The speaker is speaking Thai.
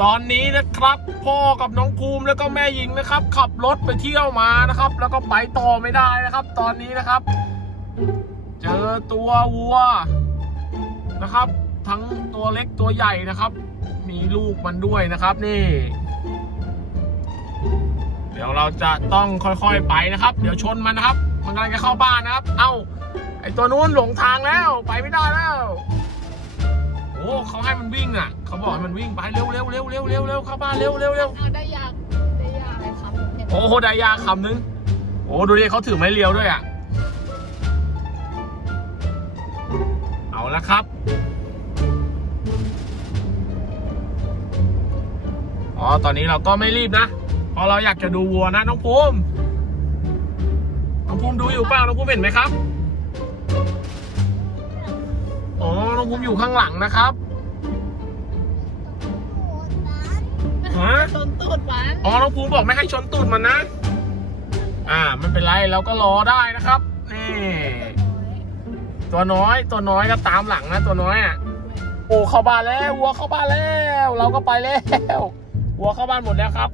ตอนนี้นะครับพ่อกับน้องภูมิแล้วก็แม่หญิงนะครับ ขับรถไปเที่ยวมานะครับ แล้วก็ไปต่อไม่ได้นะครับ ตอนนี้นะครับ เจอตัววัวนะครับ ทั้งตัวเล็กตัวใหญ่นะครับ มีลูกมันด้วยนะครับนี่ เดี๋ยวเราจะต้องค่อยๆไปนะครับ เดี๋ยวชนมันนะครับ มันกำลังจะเข้าบ้านนะครับ เอ้าไอตัวนู้นหลงทางแล้วไปไม่ได้แล้ว วิ่งอะ เขาบอกให้มันวิ่งไปเร็วเร็วเร็วเร็วเร็วเร็วเข้าบ้านเร็วเร็วเร็วเอาได้ยากได้ยากเลยครับเห็นโอ้โหได้ยาคำนึง โอ้ดูดิเขาถือไม้เรียวด้วยอะ เอาละครับ อ๋อ ตอนนี้เราก็ไม่รีบนะ เพราะเราอยากจะดูวัวนะน้องภูมิ น้องภูมิดูอยู่เปล่าน้องภูมิเห็นไหมครับ อ๋อ น้องภูมิอยู่ข้างหลังนะครับ ตูดมันอ๋อ น้องภูมิบอกไม่ให้ชนตูดมันนะ อ่าไม่เป็นไรเราก็รอได้นะครับ นี่ ตัวน้อย ตัวน้อยก็ตามหลังนะ ตัวน้อยอะ โอ้ เข้าบ้านแล้ว วัวเข้าบ้านแล้ว เราก็ไปแล้ว วัวเข้าบ้านหมดแล้วครับ